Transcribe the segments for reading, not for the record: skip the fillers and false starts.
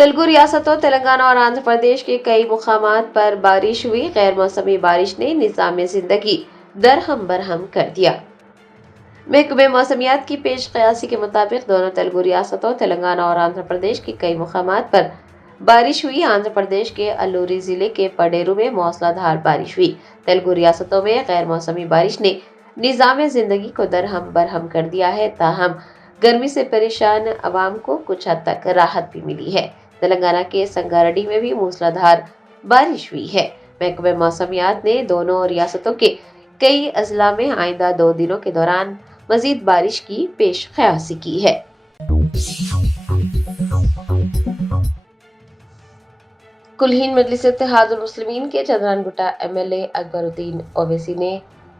तेलुगु रियासतों तेलंगाना और आंध्र प्रदेश के कई मुकामात पर बारिश हुई। गैर मौसमी बारिश ने निज़ाम जिंदगी दरहम बरहम कर दिया। महकमे मौसमियात की पेश क़यासी के मुताबिक दोनों तेलुगु रियासतों तेलंगाना और आंध्र प्रदेश के कई मुकामात पर बारिश हुई। आंध्र प्रदेश के अल्लूरी जिले के पडेरू में मौसलाधार बारिश हुई। तेलुगु रियासतों में गैर मौसमी बारिश ने निज़ाम जिंदगी को दरहम बरहम कर दिया है। ताहम गर्मी से परेशान अवाम को कुछ हद तक राहत भी मिली है। तेलंगाना के संगारेड्डी में भी मूसलाधार बारिश हुई है। महकमे मौसमियात ने दोनों रियासतों के कई अजला में आइंदा 2 दिनों के दौरान मजीद बारिश की पेश क़यासी की है। कुल-हिंद मजलिस इत्तेहादुल मुस्लिमीन के चंद्रानगुट्टा MLA अकबरुद्दीन ओवैसी ने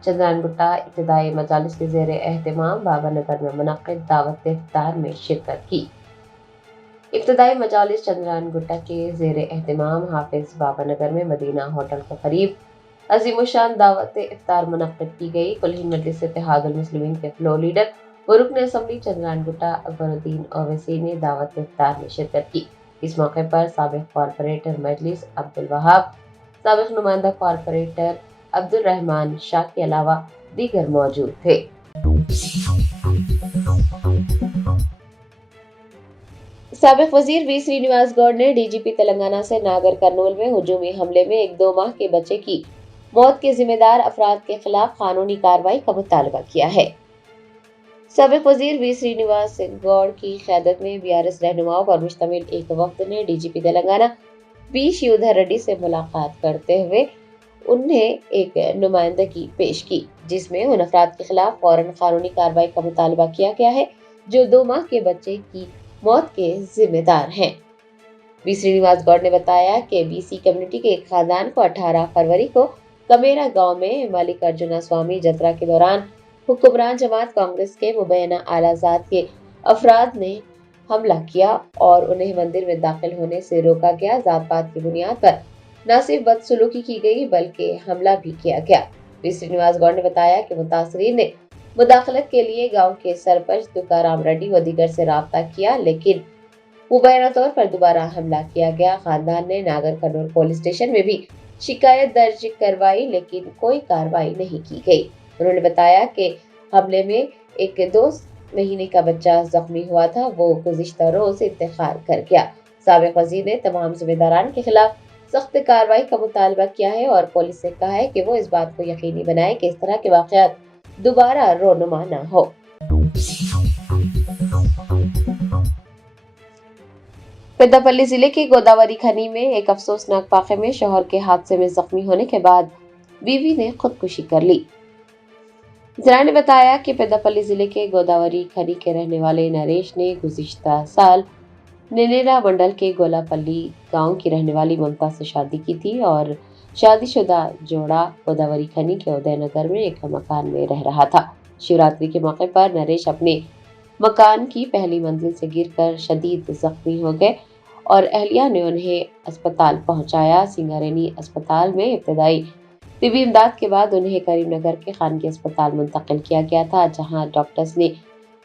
चंद्रानगुट्टा इब्तिदाई मजालिस के ज़ेर एहतमाम बाबानगर में मुनक़्क़िद दावत इफ्तार में शिरकत की। इब्तिदाई मजालिस चंद्रानगुट्टा के ज़ेर एहतमाम हाफिज बाबानगर में मदीना होटल के करीब अज़ीमुशान दावत इफ्तार मुनक़्क़िद की गई। कुल-हिंद मजलिस इत्तेहादुल मुस्लिमीन के फ्लोर लीडर व रुकन असम्बली चंद्रानगुट्टा अकबरुद्दीन ओवैसी ने दावत इफ्तार में शिरकत की। इस मौके पर साबिक़ कॉर्पोरेटर मजलिस अब्दुल वहाब, साबिक़ नुमाइंदा कॉर्पोरेटर अब्दुल रहमान शाह के अलावा दीगर मौजूद थे। साबिक़ वज़ीर वी श्रीनिवास गौड़ ने DGP तेलंगाना से नागर कर्नूल में हुजूमी हमले में एक 2 माह के बच्चे की मौत के जिम्मेदार अफराद के खिलाफ कानूनी कार्रवाई का मुतालबा किया है। साबिक़ वज़ीर वी श्रीनिवास गौड़ की क़यादत में BRS रहनुमाओं पर मुश्तमिल एक वफ़द ने DGP तेलंगाना B शिवधर रेड्डी से मुलाकात करते हुए उन्हें एक नुमाइंदगी पेश की, जिसमें उन अफराद के खिलाफ फौरन कानूनी कार्रवाई का मुतालबा किया गया है जो 2 माह के बच्चे की मौत के जिम्मेदार हैं। वी श्रीनिवास गौड़ ने बताया कि BC कम्युनिटी के एक खानदान को 18 फरवरी को कमेरा गांव में मल्लिकार्जुन स्वामी जतरा के दौरान हुक्मरान जमात कांग्रेस के मुबैना आलाजात के अफराद ने हमला किया और उन्हें मंदिर में दाखिल होने से रोका गया। जात पात की बुनियाद पर न सिर्फ बदसलूकी की गई बल्कि हमला भी किया गया। वी श्रीनिवास गौड़ ने बताया कि मुतासरीन ने मुदाखलत के लिए गांव के सरपंच तुकाराम रेड्डी व दीगर से राब्ता किया, लेकिन मुबैना तौर पर दोबारा हमला किया गया। खानदान ने नागर कर्नूल पुलिस स्टेशन में भी शिकायत दर्ज करवाई, लेकिन कोई कार्रवाई नहीं की गई। उन्होंने बताया कि हमले में एक 2 महीने का बच्चा जख्मी हुआ था, वो गुज़िश्ता रोज इंतकाल कर गया। साबिक़ वज़ीर ने तमाम ज़िम्मेदारान के खिलाफ सख्त कार्रवाई का मुतालबा किया है और पुलिस से कहा है कि वो इस बात को यकीनी बनाए कि इस तरह के वाक़यात दोबारा रोनुमा न हो। पेद्दापल्ली जिले के गोदावरी खनी में एक अफसोसनाक वाक़े में शौहर के हादसे में जख्मी होने के बाद बीवी ने खुदकुशी कर ली। ज़रा ने बताया कि पेद्दापल्ली जिले के गोदावरी खनी के रहने वाले नरेश ने गुज़िश्ता साल नेनेरा मंडल के गोलापल्ली गांव की रहने वाली ममता से शादी की थी और शादीशुदा जोड़ा गोदावरी खनी के उदयनगर में एक मकान में रह रहा था। शिवरात्रि के मौके पर नरेश अपने मकान की पहली मंजिल से गिरकर शदीद जख्मी हो गए और अहलिया ने उन्हें अस्पताल पहुंचाया। सिंगारेनी अस्पताल में इब्तिदाई तिबी इमदाद के बाद उन्हें करीमनगर के खानगी अस्पताल मुंतकिल किया गया था, जहां डॉक्टर्स ने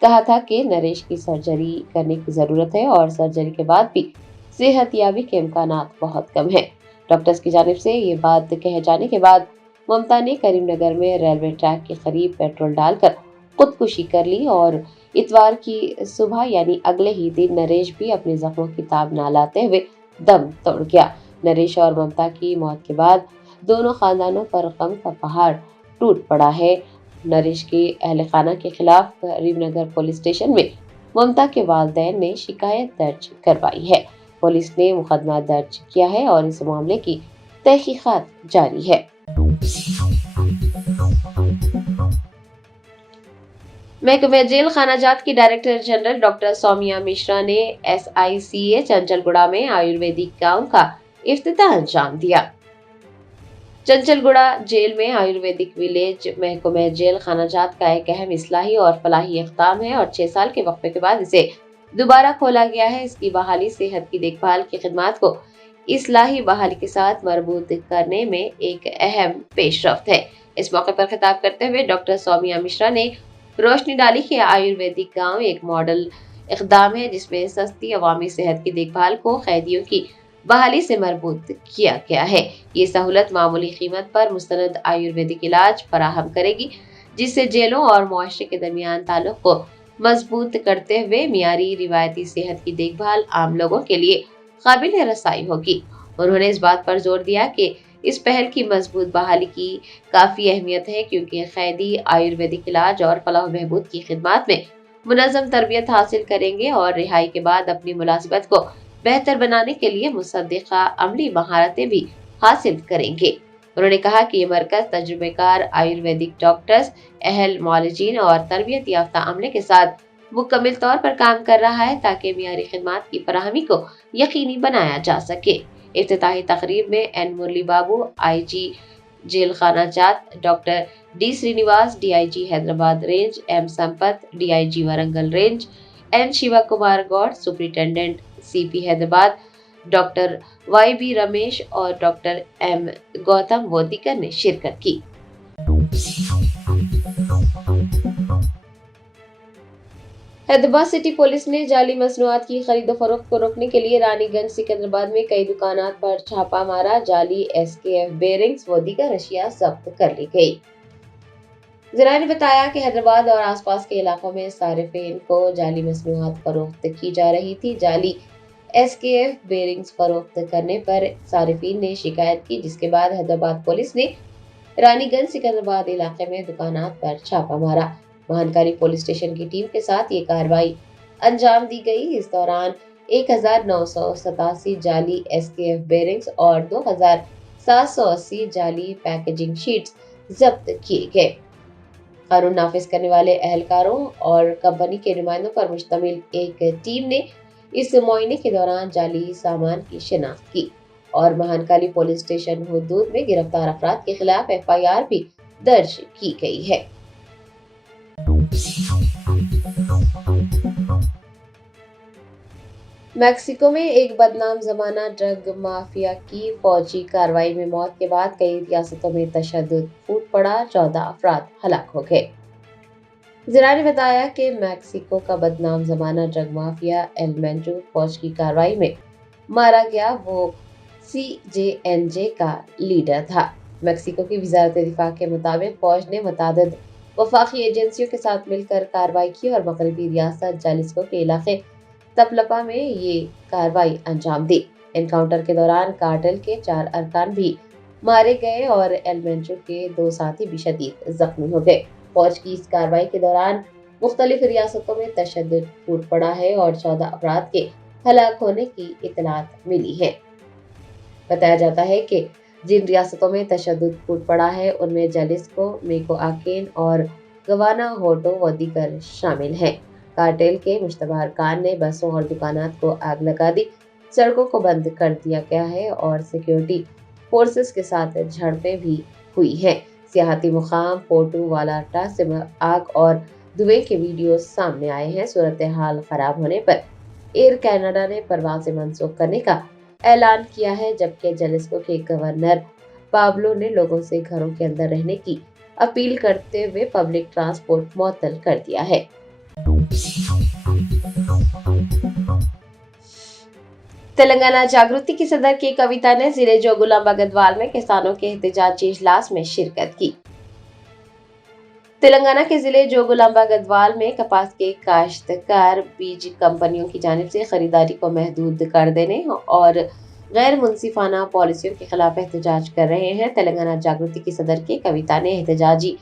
कहा था कि नरेश की सर्जरी करने की ज़रूरत है और सर्जरी के बाद भी सेहतयाबी के इम्कानात बहुत कम है। डॉक्टर्स की जानिब से ये बात कहे जाने के बाद ममता ने करीमनगर में रेलवे ट्रैक के करीब पेट्रोल डालकर खुदकुशी कर ली और इतवार की सुबह यानी अगले ही दिन नरेश भी अपने जख्मों की ताब ना लाते हुए दम तोड़ गया। नरेश और ममता की मौत के बाद दोनों खानदानों पर गम का पहाड़ टूट पड़ा है। नरेश के अहले खाना के खिलाफ करीमनगर पुलिस स्टेशन में ममता के वालिदैन ने शिकायत दर्ज करवाई है। पुलिस ने मुकदमा दर्ज किया है और इस मामले की तहकीकात जारी है। महकमे जेल खानाजात की director general doctor Saumya Mishra ने SICA चंचलगुड़ा में आयुर्वेदिक गांव का इफ्तिताह अंजाम दिया। चंचलगुड़ा जेल में आयुर्वेदिक विलेज महकमे जेल खानाजात का एक अहम इस्लाही और फलाही इक़दाम है और 6 साल के वक्फे के बाद इसे दोबारा खोला गया है। इसकी बहाली सेहत की देखभाल की खिदमात को इस्लाही बहाली के साथ मरबूत करने में एक अहम पेशरफ्त है। इस मौके पर खिताब करते हुए डॉक्टर सौम्या मिश्रा ने रोशनी डाली कि आयुर्वेदिक गांव एक मॉडल اقدام ہے جس میں سستی عوامی صحت کی دیکھ بھال کو قیدیوں کی بحالی سے مربوط کیا گیا ہے۔ یہ سہولت معمولی قیمت پر مستند آیورویدک علاج فراہم کرے گی، جس سے جیلوں اور معاشرے کے درمیان تعلق کو مضبوط کرتے ہوئے معیاری روایتی صحت کی دیکھ بھال عام لوگوں کے لیے قابل رسائی ہوگی۔ انہوں نے اس بات پر زور دیا کہ اس پہل کی مضبوط بحالی کی کافی اہمیت ہے، کیونکہ قیدی آیورویدک علاج اور فلاح و بہبود کی خدمات میں منظم تربیت حاصل کریں گے اور رہائی کے بعد اپنی ملازمت کو بہتر بنانے کے لیے مصدقہ عملی مہارتیں بھی حاصل کریں گے۔ انہوں نے کہا کہ یہ مرکز تجربہ کار آیورویدک ڈاکٹرز، اہل معالجین اور تربیت یافتہ عملے کے ساتھ مکمل طور پر کام کر رہا ہے تاکہ معیاری خدمات کی فراہمی کو یقینی بنایا جا سکے۔ افتتاحی تقریب میں این مرلی بابو آئی جی جیل خانہ جات، doctor D Srinivas D I G Hyderabad range, M Sampath D I G Warangal range, N Shiva Kumar Goud superintendent C P Hyderabad, doctor Y B Ramesh اور ڈاکٹر ایم گوتم و دیگر نے شرکت کی۔ حیدرآباد سٹی پولیس نے جعلی مصنوعات کی خرید و فروخت کو روکنے کے لیے رانی گنج سکندرآباد میں کئی دکانات پر چھاپہ مارا۔ جعلی ایس کے ایف بیئرنگز و دیگر اشیاء ضبط کر لی گئی۔ ذرائع نے بتایا کہ حیدرآباد اور آس پاس کے علاقوں میں صارفین کو جعلی مصنوعات فروخت کی جا رہی تھی۔ جعلی ایس کے ایف بیئرنگز فروخت کرنے پر صارفین نے شکایت کی، جس کے بعد حیدرآباد پولیس نے رانی گنج سکندرآباد علاقے میں دکانات پر چھاپہ مارا۔ مہانکاری پولیس اسٹیشن کی ٹیم کے ساتھ یہ کارروائی انجام دی گئی۔ اس دوران 1987 جعلی ایس کے ایف بیئرنگز اور 2780 جعلی پیکیجنگ شیٹس ضبط کیے گئے۔ قانون نافذ کرنے والے اہلکاروں اور کمپنی کے نمائندوں پر مشتمل ایک ٹیم نے اس معائنے کے دوران جعلی سامان کی شناخت کی اور مہانکالی پولیس اسٹیشن حدود میں گرفتار افراد کے خلاف ایف آئی آر بھی درج کی گئی ہے۔ میکسیکو میں ایک بدنام زمانہ ڈرگ مافیا کی فوجی کارروائی میں موت کے بعد کئی ریاستوں میں تشدد پھوٹ پڑا، 14 افراد ہلاک ہو گئے۔ ذرائع نے بتایا کہ میکسیکو کا بدنام زمانہ ڈرگ مافیا ایل مینچو فوج کی کارروائی میں مارا گیا۔ وہ سی جے این جے کا لیڈر تھا۔ میکسیکو کی وزارت دفاع کے مطابق فوج نے متعدد وفاقی ایجنسیوں کے ساتھ مل کر کارروائی کی اور مغربی ریاست جالیسکو کے علاقے تپلپا میں یہ کارروائی انجام دی۔ انکاؤنٹر کے دوران کارٹل کے 4 ارکان بھی مارے گئے اور ایل مینچو کے 2 ساتھی بھی شدید زخمی ہو گئے۔ فوج کی اس کارروائی کے دوران مختلف ریاستوں میں تشدد پھوٹ پڑا ہے اور 14 افراد کے ہلاک ہونے کی اطلاعات ملی ہیں۔ بتایا جاتا ہے کہ جن ریاستوں میں تشدد پھوٹ پڑا ہے ان میں جالیسکو، میکو آکین اور گوانا ہوٹو و دیگر شامل ہیں۔ کارٹل کے مشتبہ ارکان نے بسوں اور دکانات کو آگ لگا دی، سڑکوں کو بند کر دیا گیا ہے اور سیکیورٹی فورسز کے ساتھ جھڑپیں بھی ہوئی ہیں۔ سیاحتی مقام پورٹو والاٹا سے آگ اور دھوئیں کے ویڈیوز سامنے آئے ہیں۔ صورتحال خراب ہونے پر ایئر کینیڈا نے پروازیں منسوخ کرنے کا اعلان کیا ہے، جبکہ جالیسکو کے گورنر پابلو نے لوگوں سے گھروں کے اندر رہنے کی اپیل کرتے ہوئے پبلک ٹرانسپورٹ معطل کر دیا ہے۔ تلنگانہ جاگرتی کی صدر کے کویتا نے ضلع جوگلمبا گدوال میں کسانوں کے احتجاجی اجلاس میں شرکت کی۔ تلنگانہ کے ضلع جوگلمبا گدوال میں کپاس کے کاشتکار بیج کمپنیوں کی جانب سے خریداری کو محدود کر دینے اور غیر منصفانہ پالیسیوں کے خلاف احتجاج کر رہے ہیں۔ تلنگانہ جاگرتی کی صدر کے کویتا نے احتجاجی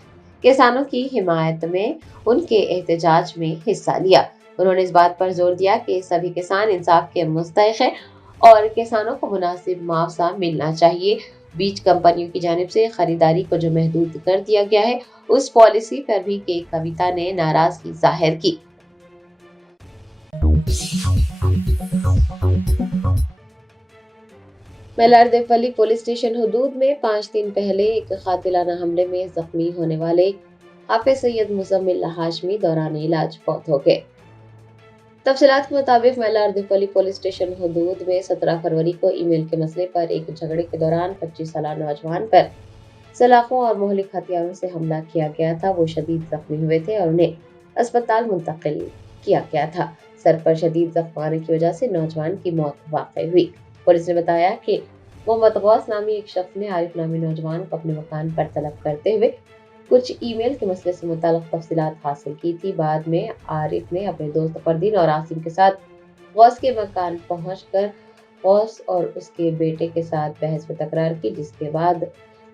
کسانوں کی حمایت میں ان کے احتجاج میں حصہ لیا۔ انہوں نے اس بات پر زور دیا کہ سبھی کسان انصاف کے مستحق ہیں اور کسانوں کو مناسب معاوضہ ملنا چاہیے۔ بیج کمپنیوں کی جانب سے خریداری کو جو محدود کر دیا گیا ہے اس پالیسی پر بھی کے کویتا نے ناراضگی ظاہر کی۔ میلاردیپلی پولیس اسٹیشن حدود میں 5 دن پہلے ایک قاتلانہ حملے میں زخمی ہونے والے حافظ سید مزمل ہاشمی دوران علاج فوت ہو گئے۔ تفصیلات کے مطابق میلاردیپلی پولیس اسٹیشن حدود میں 17 فروری کو ای میل کے مسئلے پر ایک جھگڑے کے دوران 25 سالہ نوجوان پر سلاخوں اور مہلک ہتھیاروں سے حملہ کیا گیا تھا۔ وہ شدید زخمی ہوئے تھے اور انہیں اسپتال منتقل کیا گیا تھا۔ सर पर शदीद जख्म आने की वजह से नौजवान की मौत वाक़ई हुई। पुलिस ने बताया कि मोहम्मद गौस नामी एक शख्स ने आरिफ नामी नौजवान को अपने मकान पर तलब करते हुए कुछ ईमेल के मसले से मुताल्लिक़ तफसीलात हासिल की थी। बाद में आरिफ ने अपने दोस्त फरदीन और आसिम के साथ गौस के मकान पहुंचकर गौस और उसके बेटे के साथ बहस व तकरार की, जिसके बाद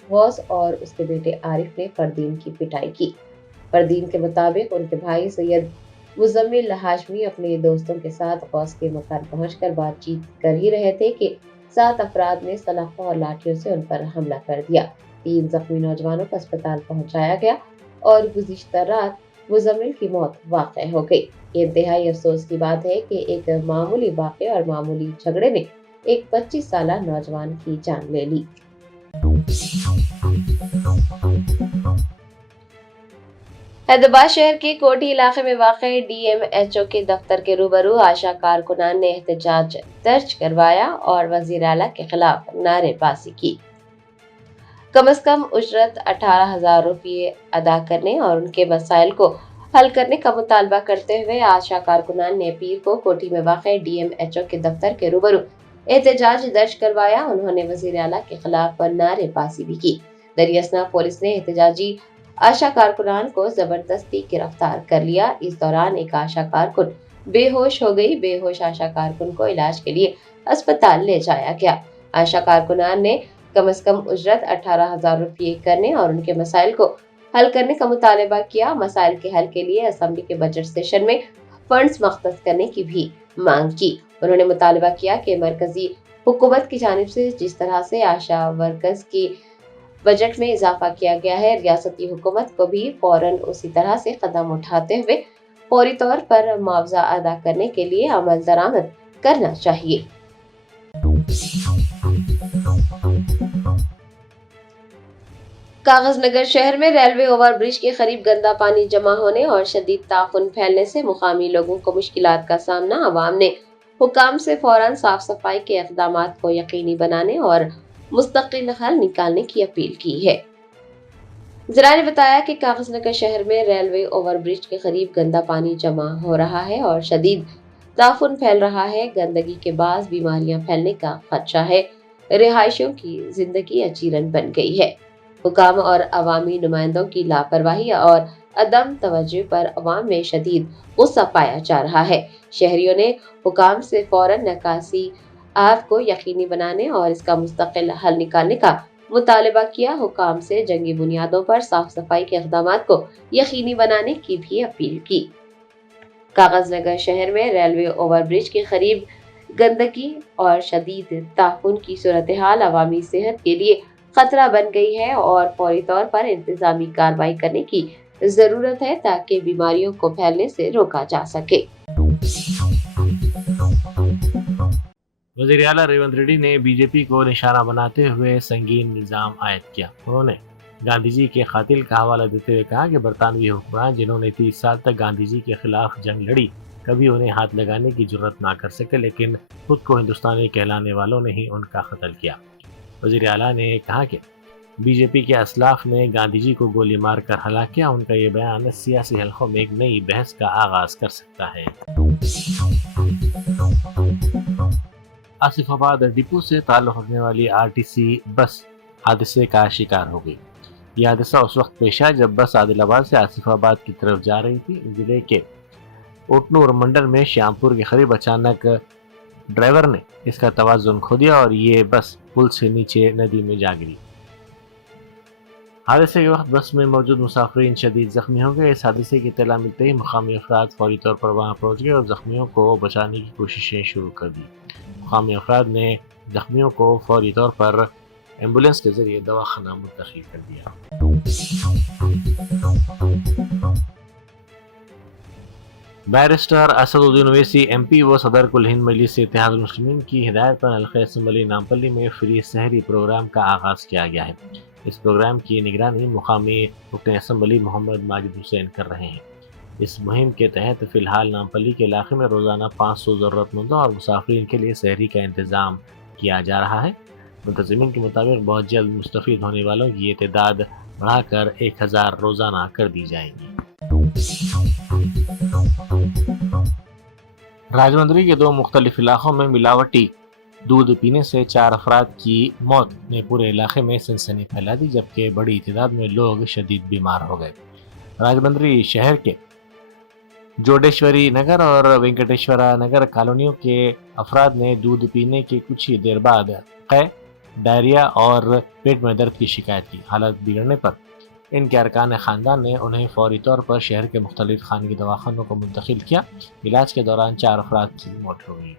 गौस और उसके बेटे आरिफ ने फरदीन की पिटाई की। फरदीन के मुताबिक उनके भाई सैयद मुजम्मिल हाशमी अपने दोस्तों के साथ गौस के मकान पहुंचकर बातचीत कर ही रहे थे कि 7 अफराद ने सलाखों और लाठियों से उन पर हमला कर दिया। 3 जख्मी नौजवानों को अस्पताल पहुंचाया गया और गुज़िश्ता रात मुजम्मिल की मौत वाक़ई हो गई। ये इंतहाई अफसोस की बात है कि एक मामूली वाक़े और मामूली झगड़े ने एक 25 साला नौजवान की जान ले ली। हैदराबाद शहर के कोठी इलाके में वाक़ई DMHO के दफ्तर के रूबरू आशा कारकुनान ने एहतजाज दर्ज करवाया और वज़ीर आला के खिलाफ नारेबाजी की। कम से कम उजरत 18,000 रुपये अदा करने और उनके मसाइल को हल करने का मुतालबा करते हुए आशा कारकुनान ने पीर को कोठी में वाक़ई DMHO के दफ्तर के रूबरू एहतजाज दर्ज करवाया। उन्होंने वज़ीर आला के खिलाफ नारेबाजी भी की। दरियासना पुलिस ने एहतजाजी आशा कारकुनान को जबरदस्ती गिरफ्तार कर लिया। इस दौरान एक आशा कारकुन बेहोश हो गई। बेहोश आशा कारकुन को इलाज के लिए अस्पताल ले जाया गया। आशा कारकुनान ने कम से कम उजरत 18,000 रुपये करने और उनके मसाइल को हल करने का मुतालबा किया। मसाइल के हल के लिए असेंबली के बजट सेशन में फंड्स मख्तस करने की भी मांग की। उन्होंने मुतालबा किया कि मरकजी हुकूमत की जानिब से जिस तरह से आशा वर्कर्स की बजट में इजाफा किया गया है, रियासती हुकूमत को भी फौरन उसी तरह से कदम उठाते हुए फौरी तौर पर मुआवजा अदा करने के लिए अमल दरामद करना चाहिए। कागजनगर शहर में रेलवे ओवरब्रिज के करीब गंदा पानी जमा होने और शदीद ताफुन फैलने से मुकामी लोगों को मुश्किलात का सामना। अवाम ने हुकाम से फौरन साफ सफाई के इक़दामात को यकीनी बनाने और मुस्तकिल हल निकालने की अपील की है। ज़रा ने बताया कि कागजनगर शहर में रेलवे ओवरब्रिज के करीब गंदा पानी जमा हो रहा है और शदीद ताफुन फैल रहा है। गंदगी के बाद बीमारियां फैलने का खदशा है। रिहायशियों की जिंदगी अजीरन बन गई है। हुकाम और अवामी नुमाइंदों की लापरवाही और अदम तवज्जो पर अवाम में शदीद गुस्सा पाया जा रहा है। शहरियों ने हुकाम से फौरन निकासी आब को यकीनी बनाने और इसका मुस्तकिल हल निकालने का मुतालबा किया। हुकाम से जंगी बुनियादों पर साफ सफाई के इक़दामात को यकीनी बनाने की भी अपील की। कागजनगर शहर में रेलवे ओवरब्रिज के करीब गंदगी और शदीद ताफुन की सूरत हाल अवामी सेहत के लिए खतरा बन गई है और फौरी तौर पर इंतजामी कार्रवाई करने की जरूरत है ताकि बीमारियों को फैलने से रोका जा सके। वज़ीर आला रेवंत रेड्डी ने बीजेपी को निशाना बनाते हुए संगीन इल्ज़ाम आयद किया। उन्होंने गांधी जी के कातिल का हवाला देते हुए कहा कि बरतानवी हुक्मरान जिन्होंने 30 साल तक गांधी जी के खिलाफ जंग लड़ी कभी उन्हें हाथ लगाने की जुर्रत ना कर सके, लेकिन खुद को हिंदुस्तानी कहलाने वालों ने ही उनका कत्ल किया। वज़ीर आला ने कहा कि बीजेपी के असलाफ ने गांधी जी को गोली मार कर हलाक किया। उनका ये बयान सियासी हलकों में एक नई बहस का आगाज कर सकता है। आसिफाबाद डिपो से ताल्लुक़ रखने वाली RTC बस हादसे का शिकार हो गई। यह हादसा उस वक्त पेश आया जब बस आदिलाबाद से आसिफाबाद की तरफ जा रही थी। जिले के ओटनूर मंडल में श्यामपुर के करीब अचानक ड्राइवर ने इसका तवाज़ुन खो दिया और ये बस पुल से नीचे नदी में जा गिरी। हादसे के वक्त बस में मौजूद मुसाफिरीन शदीद जख्मी हो गए। इस हादसे की इत्तला मिलते ही मकामी अफराद फौरी तौर पर वहां पहुंच गए और जख्मियों को बचाने की कोशिशें शुरू कर दी। मकामी अफराद ने जख्मियों को फौरी तौर पर एम्बुलेंस के जरिए दवाखाना मुंतकिल कर दिया। बैरिस्टर असदुद्दीन ओवैसी MP व सदर कुल हिंद मजलिस इत्तेहाद मुस्लिमीन की हिदायत पर हल्का असम्बली नामपल्ली में फ्री सहरी प्रोग्राम का आगाज़ किया गया है। इस प्रोग्राम की निगरानी मुकामी रुकन असम्बली मोहम्मद माजिद हुसैन कर रहे हैं। इस मुहिम के तहत फ़िलहाल नामपल्ली के इलाके में रोज़ाना 500 ज़रूरतमंदों और मुसाफिरीन के लिए सहरी का इंतज़ाम किया जा रहा है। मुंतज़िमीन के मुताबिक बहुत जल्द मुस्तफ़ीद होने वालों की ये तादाद बढ़ाकर 1000 रोज़ाना कर दी जाएगी। राजमंदरी के 2 मुख्तलिफ इलाकों में मिलावटी दूध पीने से 4 अफराद की मौत ने पूरे इलाके में सनसनी फैला दी, जबकि बड़ी तादाद में लोग शदीद बीमार हो गए। राजमंदरी शहर के जोडेश्वरी नगर और वेंकटेश्वरा नगर कॉलोनियों के अफराद ने दूध पीने के कुछ ही देर बाद कै डायरिया और पेट में दर्द की शिकायत की। हालत बिगड़ने पर इनके अरकान ख़ानदान ने उन्हें फौरी तौर पर शहर के मुख्तलिफ खानगी दवाखानों को मुंतकिल किया। इलाज के दौरान 4 अफराद की मौत हो गई।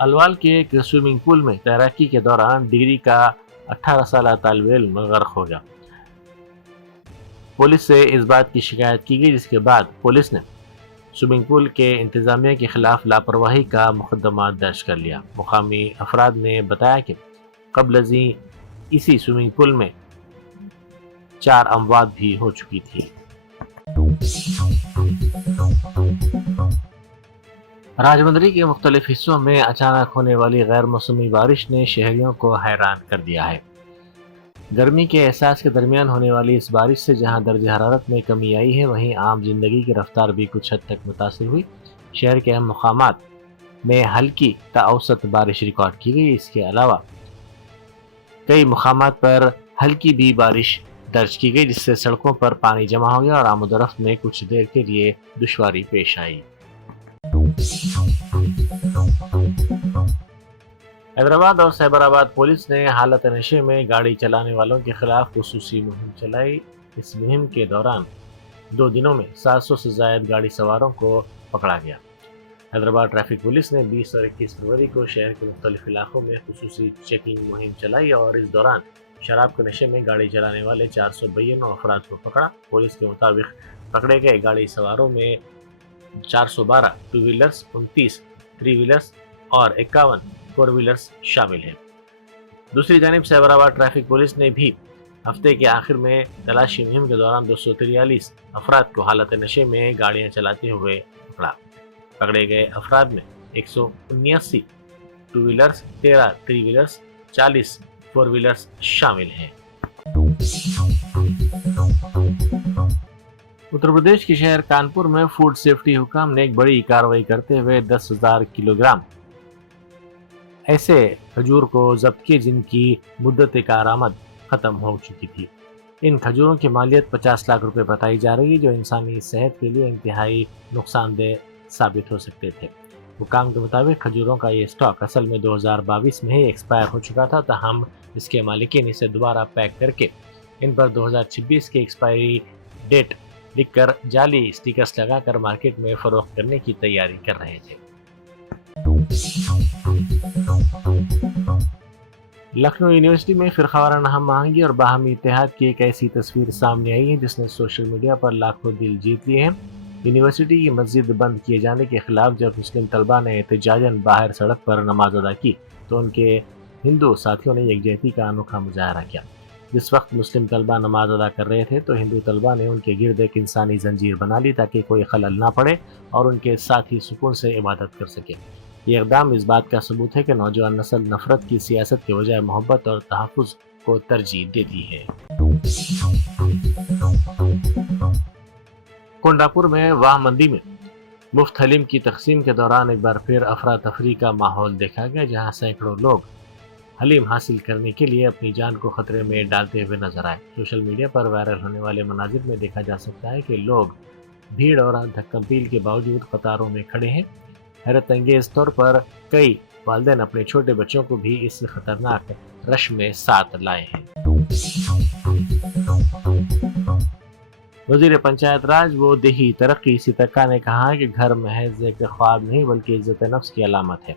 अलवाल के एक स्विमिंग पूल में तैराकी के दौरान डिग्री का 18 साल तालिब इल्म गर्क हो गया। पुलिस से इस बात की शिकायत की गई, जिसके बाद पुलिस ने स्विमिंग पूल के इंतजामिया के खिलाफ लापरवाही का मुकदमा दर्ज कर लिया। मुकामी अफराद ने बताया कि कबल इसी स्विमिंग पूल में 4 अमवात भी हो चुकी थी। राजमंदरी के मुख्तलिफ हिस्सों में अचानक होने वाली गैर मौसमी बारिश ने शहरियों को हैरान कर दिया है। गर्मी के एहसास के दरमियान होने वाली इस बारिश से जहां दर्ज हरारत में कमी आई है, वहीं आम जिंदगी की रफ्तार भी कुछ हद तक मुतासिर हुई। शहर के अहम मकामात में हल्की ता औसत बारिश रिकॉर्ड की गई। इसके अलावा कई मकामात पर हल्की भी बारिश दर्ज की गई, जिससे सड़कों पर पानी जमा हो गया और आमदोरफ्त में कुछ देर के लिए दुश्वारी पेश आई। हैदराबाद और सैबराबाद पुलिस ने हालत नशे में गाड़ी चलाने वालों के खिलाफ खुसूसी मुहिम चलाई। इस मुहिम के दौरान 2 दिनों में 700 से ज्यादा गाड़ी सवारों को पकड़ा गया। हैदराबाद ट्रैफिक पुलिस ने 20 और 21 फरवरी को शहर के मुख्तलिफ इलाकों में खुसूसी चेकिंग मुहिम चलाई और इस दौरान शराब के नशे में गाड़ी चलाने वाले 492 अफराद को पकड़ा। पुलिस के मुताबिक पकड़े गए गाड़ी सवारों में 412 टू व्हीलर्स, 29 थ्री व्हीलर्स और 51 फोर व्हीलर्स शामिल हैं। दूसरी जानिब सैबराबाद ट्रैफिक पुलिस ने भी हफ्ते के आखिर में तलाशी मुहिम के दौरान 243 अफराद को हालत नशे में गाड़ियां चलाते हुए पकड़ा। पकड़े गए अफराद में 179 two wheelers, 13 three wheelers, 40 four wheelers शामिल हैं। उत्तर प्रदेश के शहर कानपुर में फूड सेफ्टी हुकाम ने एक बड़ी कार्रवाई करते हुए 10,000 किलोग्राम ऐसे खजूर को जब्त किए जिनकी मुद्दत कारामद खत्म हो चुकी थी। इन खजूरों की मालियत 50 लाख रुपए बताई जा रही है, जो इंसानी सेहत के लिए इंतहाई नुकसानदेह साबित हो सकते थे। हुकाम के मुताबिक खजूरों का ये स्टॉक असल में 2022 में ही एक्सपायर हो चुका था, ताहम इसके मालिकीन इसे दोबारा पैक करके इन पर 2026 की एक्सपायरी डेट लिखकर जाली स्टिकर्स लगाकर मार्केट में फरोख्त करने की तैयारी कर रहे थे। लखनऊ यूनिवर्सिटी में फिरकावाराना हम आहंगी और बाहमी इत्तेहाद की एक ऐसी तस्वीर सामने आई है जिसने सोशल मीडिया पर लाखों दिल जीत लिए हैं। यूनिवर्सिटी की मस्जिद बंद किए जाने के खिलाफ जब मुस्लिम तलबा ने एहतजाजन बाहर सड़क पर नमाज अदा की, तो उनके हिंदू साथियों ने यकजहती का अनोखा मुजाहरा किया। जिस वक्त मुस्लिम तलबा नमाज अदा कर रहे थे, तो हिंदू तलबा ने उनके गिर्द एक इंसानी जंजीर बना ली ताकि कोई खलल ना पड़े और उनके साथी सुकून से इबादत कर सके। ये इक़दाम इस बात का सबूत है कि नौजवान नस्ल नफरत की सियासत के बजाय मोहब्बत और तहफ़्फ़ुज़ को तरजीह देती है। कोंडापुर में वाह मंदी में मुफ्त हलीम की तकसीम के दौरान एक बार फिर अफरा तफरी का माहौल देखा गया, जहां सैकड़ों लोग हलीम हासिल करने के लिए अपनी जान को खतरे में डालते हुए नजर आए। सोशल मीडिया पर वायरल होने वाले मनाजिर में देखा जा सकता है कि लोग भीड़ और धक्कम-कील के बावजूद कतारों में खड़े हैं। हैरत अंगेज तौर पर कई वालिदैन अपने छोटे बच्चों को भी इस खतरनाक रश में साथ लाए हैं। वज़ीर पंचायत राज व देही तरक्की सीतक्का ने कहा है कि घर महज एक ख्वाब नहीं बल्कि इज्जत नफ्स की अलामत है।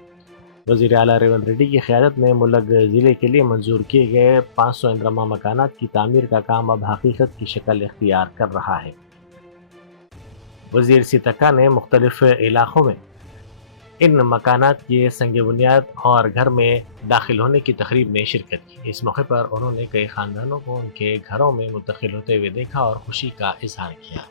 वज़ीर आला रेवंत रेड्डी की क़यादत में मुल्क ज़िले के लिए मंजूर किए गए 500 इंद्रमा मकानात की तामीर का काम अब हकीकत की शक्ल इख्तियार कर रहा है। वज़ीर सीतक्का ने मुख्तलिफ इलाक़ों में इन मकानात के संग बुनियाद और घर में दाखिल होने की तकरीब में शिरकत की। इस मौके पर उन्होंने कई ख़ानदानों को उनके घरों में मुंतकिल होते हुए देखा और खुशी का इजहार किया।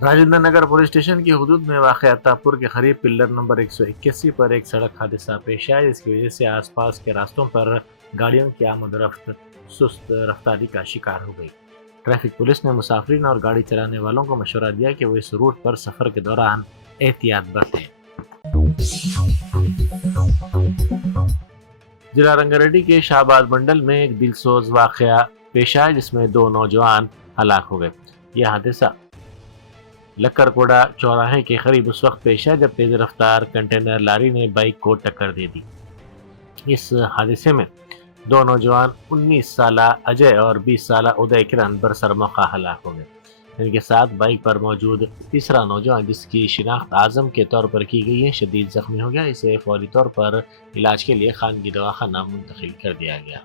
राजेंद्र नगर पुलिस स्टेशन की हुदूद में वाक़ अत्तापुर के करीब पिल्लर नंबर 181 पर एक सड़क हादसा पेश आया, जिसकी वजह से आसपास के रास्तों पर गाड़ियों की आमद रफ्त सुस्त रफ्तारी का शिकार हो गई। ट्रैफिक पुलिस ने मुसाफिरीन और गाड़ी चलाने वालों को मशवरा दिया कि वो इस रूट पर सफ़र के दौरान एहतियात बरतें। जिला रंगारेड्डी के शाहबाद मंडल में एक दिलसोज वाक़या पेश आया जिसमें 2 नौजवान हलाक हो गए। यह हादसा लक्करकोड़ा चौराहे के करीब उस वक्त पेश आया जब तेज रफ्तार कंटेनर लारी ने बाइक को टक्कर दे दी। इस हादसे में 2 नौजवान 19 साला अजय और 20 साला उदय किरण बरसर मौका हलाक हो गए। इनके साथ बाइक पर मौजूद तीसरा नौजवान जिसकी शिनाख्त आजम के तौर पर की गई है शदीद जख्मी हो गया। इसे फौरी तौर पर इलाज के लिए खानगी दवाखाना मुंतकिल कर दिया गया।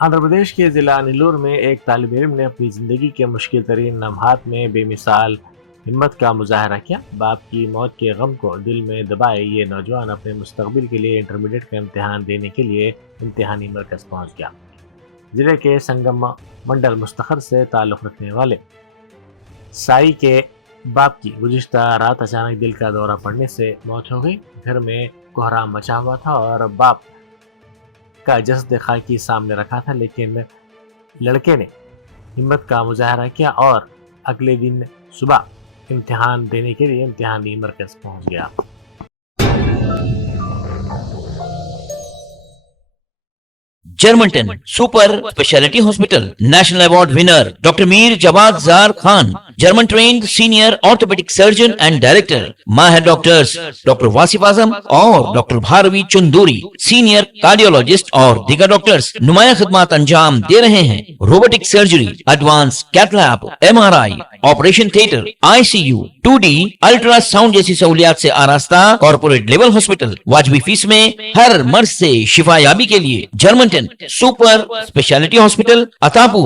आंध्र प्रदेश के जिला नीलोर में एक तालिब इल्म ने अपनी ज़िंदगी के मुश्किल तरीन लम्हात में बेमिसाल हिम्मत का मुजाहरा किया। बाप की मौत के गम को दिल में दबाए ये नौजवान अपने मुस्तकबिल के लिए इंटरमीडिएट का इम्तिहान देने के लिए इम्तिहानी मरकज़ पहुँच गया। जिले के संगम मंडल मुस्तखर से ताल्लुक़ रखने वाले साई के बाप की गुज़िश्ता रात अचानक दिल का दौरा पड़ने से मौत हो गई। घर में कोहराम मचा हुआ था और बाप का जस्द खाकी सामने रखा था, लेकिन लड़के ने हिम्मत का मुजाहरा किया और अगले दिन सुबह इम्तिहान देने के लिए इम्तिहानी मरकज़ पहुंच गया। Germanten super speciality hospital national award winner doctor Mir Jawad Zar Khan, German trained senior orthopaedic surgeon and director, माहिर डॉक्टर्स डॉक्टर वासिफ आजम और doctor Bharavi Chanduri, senior cardiologist और दीगर डॉक्टर्स नुमाया खिदमत अंजाम दे रहे हैं। Robotic surgery, advance cath lab, MRI, operation theatre, ICU, 2D ultrasound जैसी सहूलियात से आरास्ता कॉर्पोरेट लेवल हॉस्पिटल, वाजबी फीस में हर मर्ज से शिफायाबी के लिए Germanton super speciality hospital, Attapur.